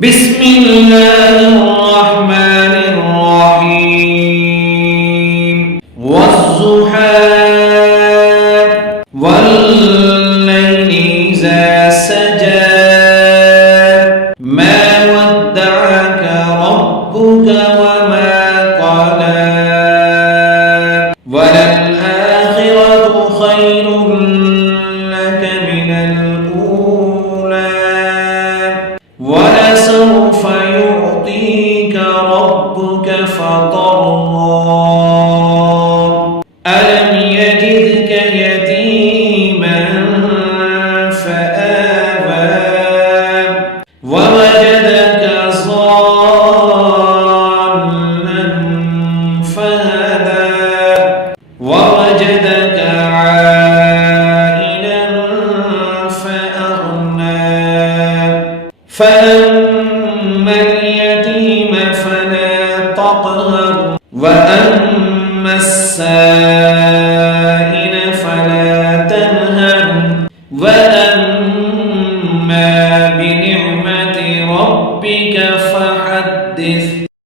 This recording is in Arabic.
بسم الله الرحمن الرحيم والضحى والليل إذا سجى ما ودعك ربك وما قلى وللآخرة خير لك من الأولى ولسوف يعطيك ربك فترضى ألم يجدك يتيما فآوى ووجدك ضالا فهدى ووجدك عائلا فأغنى فأما اليتيم فلا تقهر وأما السائل فلا تنهر وأما بنعمة ربك فحدث